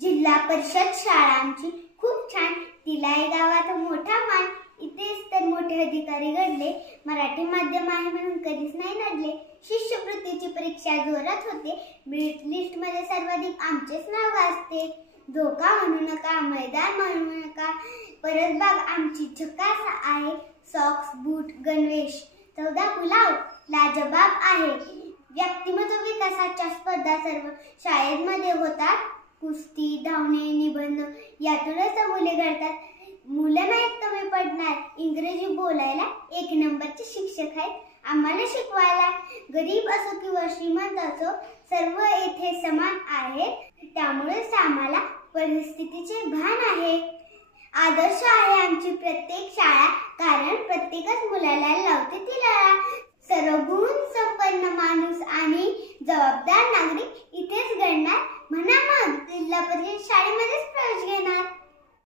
जिल्हा परिषद शाळांची खूप छान, तिलाई गावात मोठा मान, इथेच तर मोठे अधिकारी घडले. मराठी माध्यम आहे म्हणून कधीच नाही नडले. शिष्यवृत्तीची परीक्षा जोरात होते, मेरिट लिस्ट मध्ये सर्वाधिक आमचेच नाव गाजते. धोका म्हणू नका, मैदान म्हणू नका, परसबाग आमची झकास आहे. सॉक्स, बूट, गणवेश 14 पुलाव लाजबाब आहे. व्यक्तिमत्व विकासाच्या स्पर्धा सर्व शाळेमध्ये होतात. कुस्ती, धावणे, निबंध यातूनच मुले घडतात. मुलं नाहीत कमी पडणार, इंग्रजी बोलायला 1 नंबरचे शिक्षक आहेत आम्हाला शिकवायला. गरीब असो किंवा श्रीमंत असो, सर्व येथे समान आहेत. त्यामुळेच आम्हाला परिस्थितीचे भान आहे. आदर्श आहे आमची प्रत्येक शाळा, कारण प्रत्येकच मुलाला लावते ती लळा. सर्व गुण संपन्न माणूस आणि जबाबदार नागरिक इथेच घडणार. म्हणा मग जिल्हा परिषद शाळेमध्येच प्रवेश घ्या.